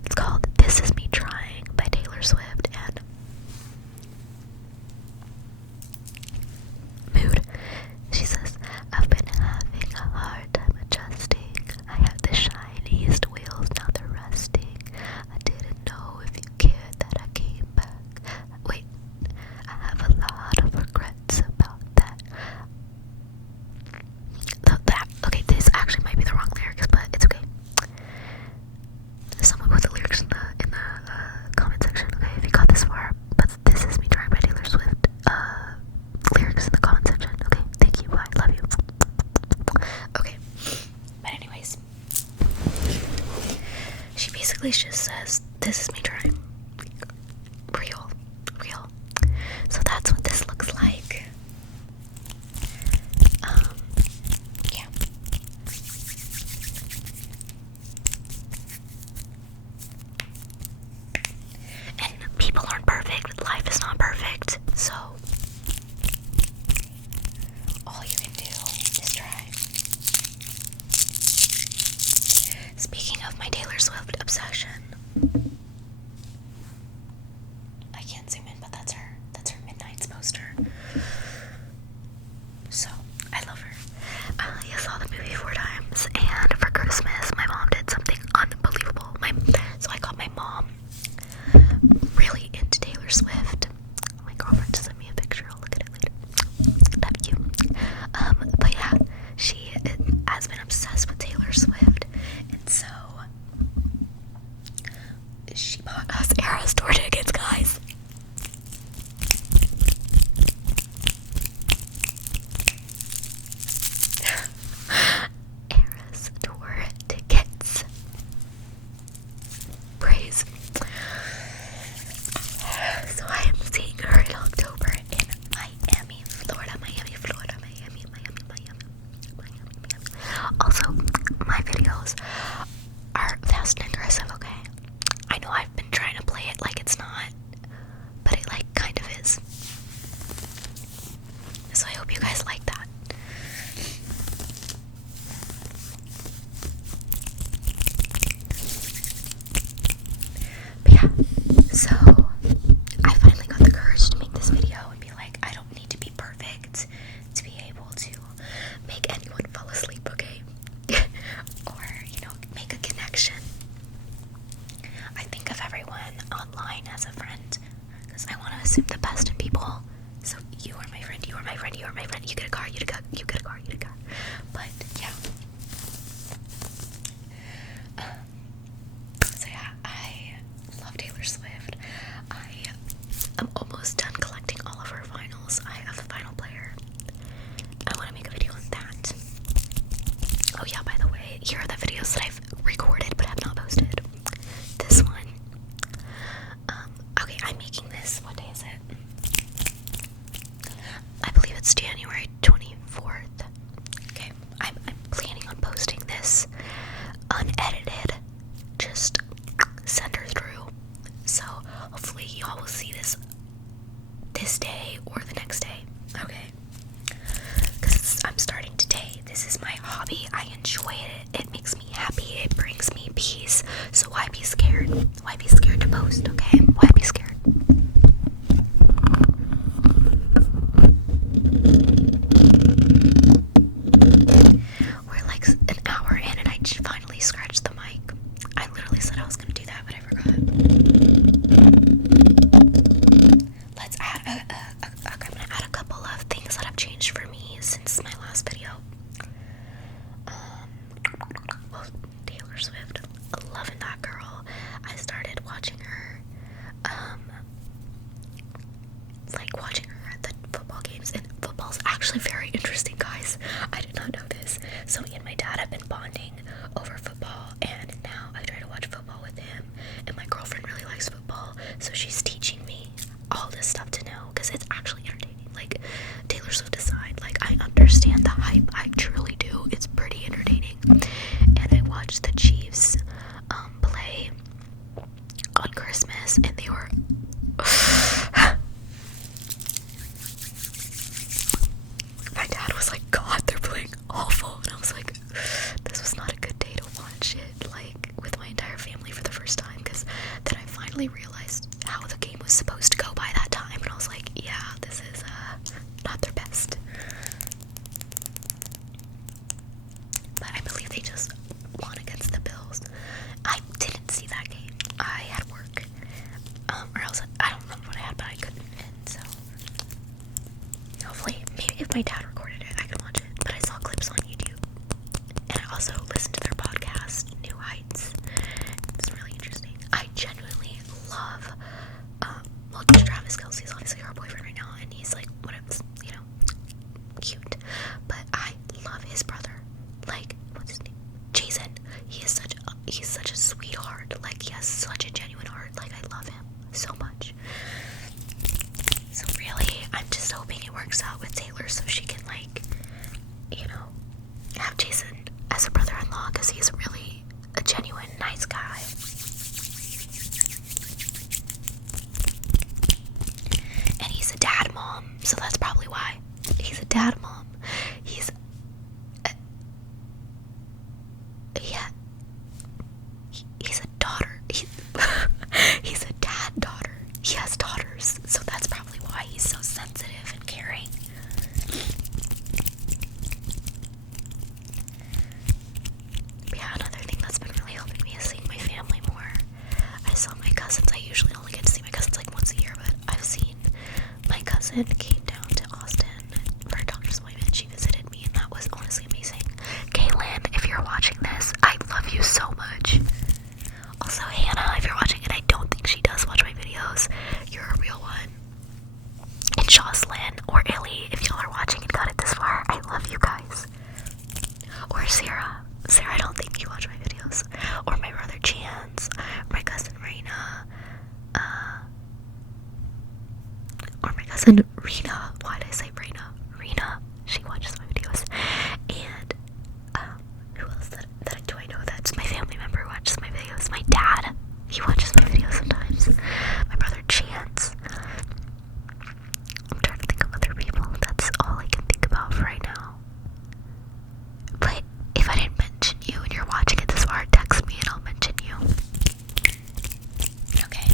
it's called This Is Me Trying by Taylor Swift, and mood. She says, I've been having a hard time adjusting. I have the shiniest wheels, now they're rusting. I didn't know if you cared that I came back. Wait, I have a lot of regrets about that. Okay, this actually might be the wrong lyrics, but it's okay. Someone put the lyrics in the comment section, okay, if you got this far. But This Is Me Trying by Taylor Swift, lyrics in the comment section, okay, thank you, bye, love you. Okay, but anyways, she basically just says, this is me trying. Real. So that's what this looks like. Yeah. And people aren't perfect, life is not perfect, so all you can do is try. Speaking of my Taylor Swift obsession, I can't zoom in, but that's her Midnight's poster. So, I love her. I saw the movie 4 times, and for Christmas, my mom did something unbelievable. So I got my mom really into Taylor Swift. My girlfriend just sent me a picture. I'll look at it later. That'd be cute. But yeah, she has been obsessed with Taylor Swift, and so she bought us Eras tour tickets, guys. Eras tour tickets. Praise. So I am seeing her in October in Miami, Florida. Also, my videos are fast and aggressive, okay? I know I've been trying to play it like it's not, but it like kind of is. So I hope you guys like that. But yeah, so I finally got the courage to make this video and be like, I don't need to be perfect to be able to make anyone fall asleep, okay? Or, make a connection. I think of everyone online as a friend because I want to assume the best in people. So you are my friend, you are my friend, you are my friend. You get a car, you get a car, you get a car, you get a car. But yeah. So yeah, I love Taylor Swift. I'm almost done collecting all of her vinyls. I have the vinyl player. I want to make a video on that. Oh yeah, by the way, here are the videos that I've recorded but have not posted. This one. Okay, I'm making this. What day is it? I believe it's January 24th. Okay, I'm planning on posting this unedited. Just send her through. So hopefully y'all will see this day or the next day. Okay? Because I'm starting today. This is my hobby. I enjoy it. It makes me happy. It brings me peace. So why be scared? Why be scared to post, okay? Why be scared? We're like an hour in and I finally scratched the mic. I literally said I was gonna do that, but I forgot. Let's add I'm gonna add a couple of things that have changed for me since my last video. Well, Taylor Swift, loving that girl. I started watching her, watching her at the football games, and football's actually very interesting, guys. I did not know this. So me and my dad have been bonding over football, and now I try to watch football with him, and my girlfriend really likes football, so she's teaching me all this stuff to know, because it's actually entertaining. Like, Taylor Swift aside, I understand the hype, I truly do. It's pretty entertaining. And I watched the Chiefs play on Christmas. Christmas, and they were my dad was like, God, they're playing awful, and I was like, this was not a good day to watch it, like, with my entire family for the first time, because then I finally realized how the game was supposed to go by that time, and I was like, yeah, this is, not their best. But I believe they just won against the Bills. I didn't see that game. I had work. Or else I don't remember what I had, but I couldn't fit, so hopefully, maybe if my dad recorded it, I could watch it. But I saw clips on YouTube. And I also listened to their podcast, New Heights. It's really interesting. I genuinely love, well, Travis Kelce's obviously her boyfriend right now, and he's like, whatever, you know, cute. But I love his brother. Like, what's his name? Jason. He's such a sweetheart. Like, he has such a genuine heart. Like, I love him so much. So really, I'm just hoping it works out with Taylor so she can, like, you know, have Jason as a brother-in-law, because he's really a genuine nice guy. And he's a dad mom, so that's probably why. He's a dad mom. He's a daughter. He's a dad daughter. He has daughters, so that's probably why he's so sensitive and caring. But yeah, another thing that's been really helping me is seeing my family more. I saw my cousins. I usually only get to see my cousins like once a year, but I've seen my cousin came down to Austin for a doctor's appointment. She visited me, and that was honestly amazing. Kaylin, if you're watching this, I love you so much. Also, Hannah, if you're watching, and I don't think she does watch my videos, you're a real one. And Jocelyn or Ellie, if y'all are watching and got it this far, I love you guys. Or Sarah. Sarah, I don't think you watch my videos. Or my brother Chance, my cousin Raina, or my cousin Rena. Why did I say Raina? Rena. She watches my videos. And who else do I know that's my family member who watches my videos? My dad. He watches my videos sometimes. My brother Chance. I'm trying to think of other people. That's all I can think about for right now. But if I didn't mention you and you're watching it this far, text me and I'll mention you. Okay.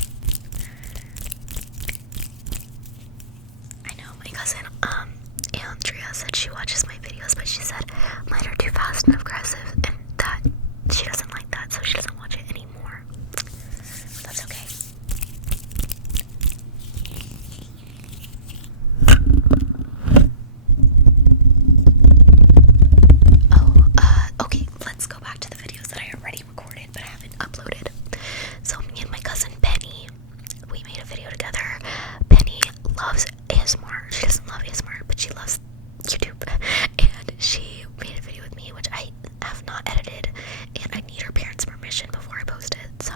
I know my cousin, Andrea said she watches my videos, but she said mine are too fast and aggressive, and that she doesn't like that, so she doesn't watch it anymore. That's okay. Okay, let's go back to the videos that I already recorded but I haven't uploaded. So me and my cousin Penny, we made a video together. Penny loves ASMR. She doesn't love ASMR, but she loves YouTube. And she made a video with me, which I have not edited, and I need her parents' permission before I post it, so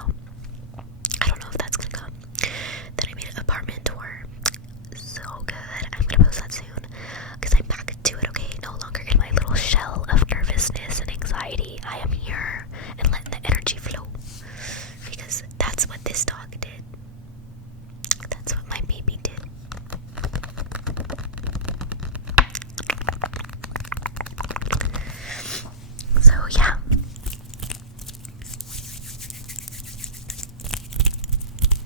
I don't know if that's gonna come. Then I made an apartment tour. So good. I'm gonna post that soon, because I'm back to it, okay? No longer in my little shell of nervousness and anxiety. I am here and letting the energy flow, because that's what this dog did. That's what my baby did. So yeah.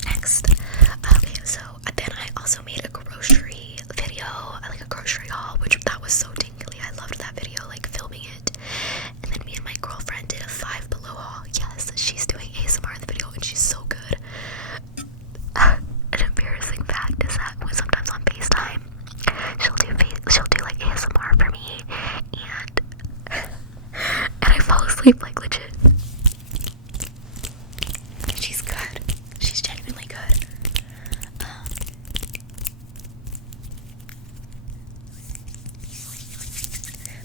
Next, okay, so then I also made a grocery video, like a grocery haul, which that was so tingly. I loved that video, like filming it. And then me and my girlfriend did a Five Below haul. Yes, she's doing ASMR in the video, and she's so good. An embarrassing fact is that when sometimes on FaceTime, she'll do like ASMR for me, and I fall asleep like legit. She's good. She's genuinely good.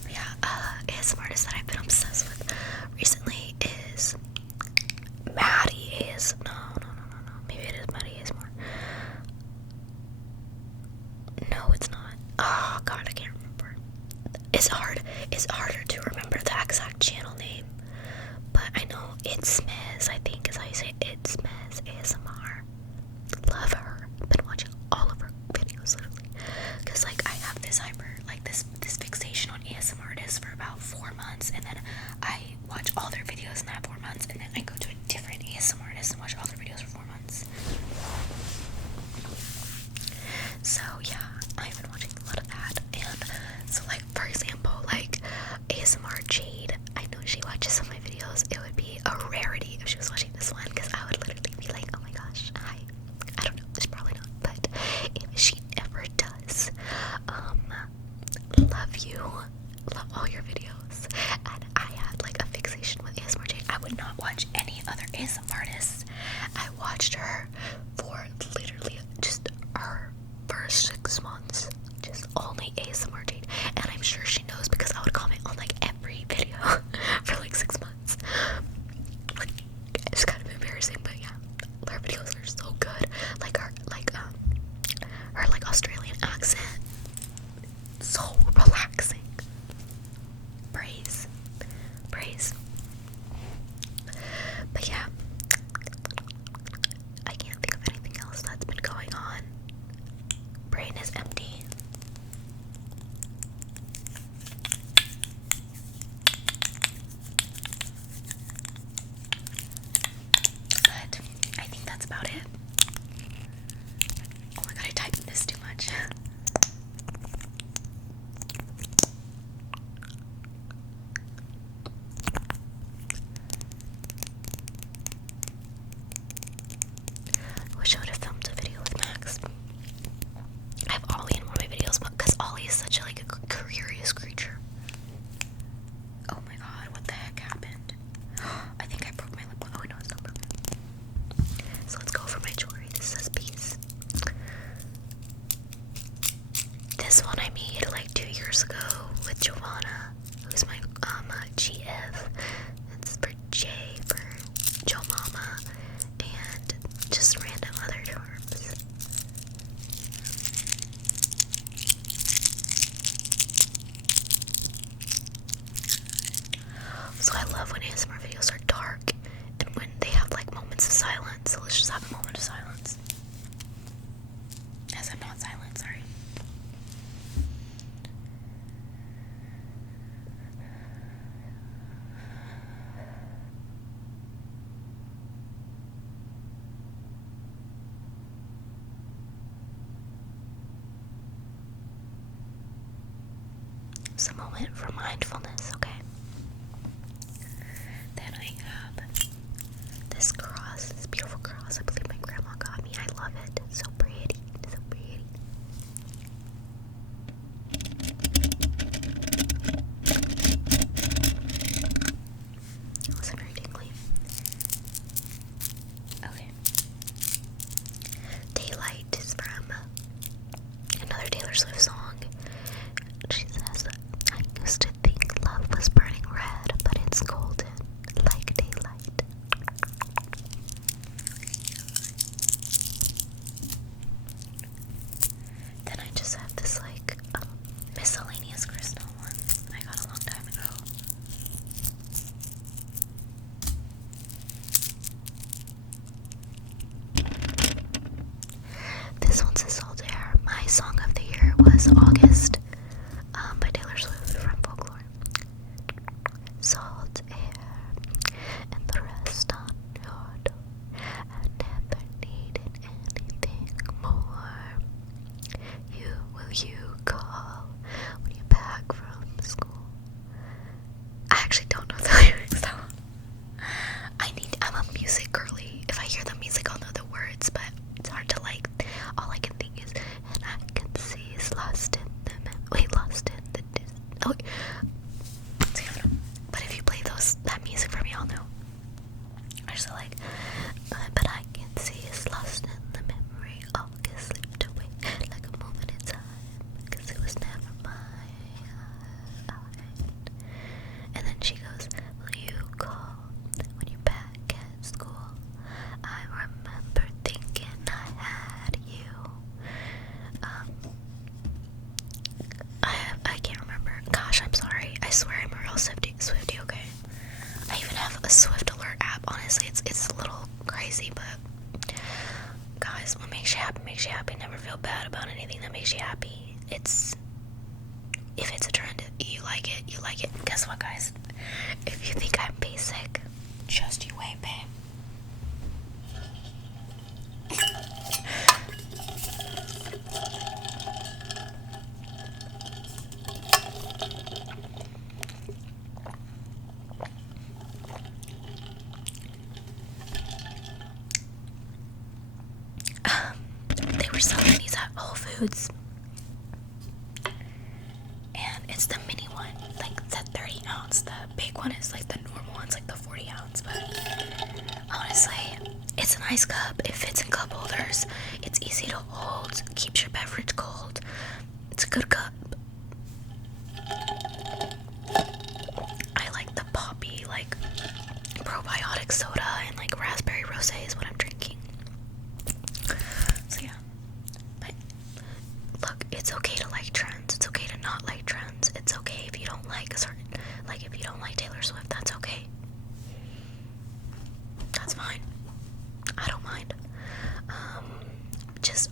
But yeah, ASMR artist that I've been obsessed with recently is Maddie AS. No. Maybe it is Maddie ASMR. No, it's not. Oh god, I can't remember. It's harder to remember the exact channel name. But I know it's Miz, I think is how you say it. It's Miz ASMR. relaxing. So relaxing. Praise. Praise. But yeah, I can't think of anything else that's been going on. Brain is empty. But I think that's about it. Oh my god, I typed this too much. I wish I would have filmed a video with Max. I have Ollie in one of my videos, but because Ollie is such a curious creature. Oh my god, what the heck happened? I think I broke my lip. Oh no, it's not broken. So let's go over my jewelry. This says peace. This one I made like 2 years ago with Giovanna, who's my GF. It's for J for Joe Mama, and just random other charms. So I love when ASMR videos are dark and when they have like moments of silence. So let's just have a moment of silence. As I'm not silent, sorry. It's a moment for mindfulness, okay? Then I have this cross, this beautiful cross. I believe my grandma got me. I love it. It's so pretty. So pretty. Also very tingly. Okay. Daylight is from another Taylor Swift song. She says, I used to think love was burning red, but it's golden, like daylight. Then I just have this miscellaneous crystal one I got a long time ago. This one says Solitaire. My song of the year was August by Taylor Swift from Folklore. Salt air and the rest on your door. I never needed anything more. Will you call when you're back from school? I actually don't know the lyrics though. I'm a music girly. If I hear the music, I'll know the words, but it's hard to all I can think is, and I can see is lost in the lost in the oh, but if you play that music for me, I'll know. I just but I can see it's lost in the memory. August slipped away like a moment in time, because it was never mine. And then she goes, will you call when you're back at school? I remember thinking I had you. I can't remember. Gosh, I'm sorry. I swear I'm a real Swiftie, okay? I even have a Swift alert app. Honestly, it's a little crazy, but guys, what makes you happy makes you happy. Never feel bad about anything that makes you happy. If it's a trend, you like it, you like it. Guess what, guys? If you think I'm basic, just you wait, babe. They were selling these at Whole Foods, and it's the mini one, it's a 30 ounce. The big one is the normal one's the 40 ounce, but honestly, it's a nice cup. It fits in cup holders. It's easy to hold, keeps your beverage cold. It's a good cup. I like the poppy, probiotic soda and raspberry rosé is what I'm drinking. So yeah, but look, it's It's okay to like trends. It's okay to not like trends. It's okay if you don't like a certain, like if you don't like Taylor Swift, that's okay. That's fine. I don't mind. Just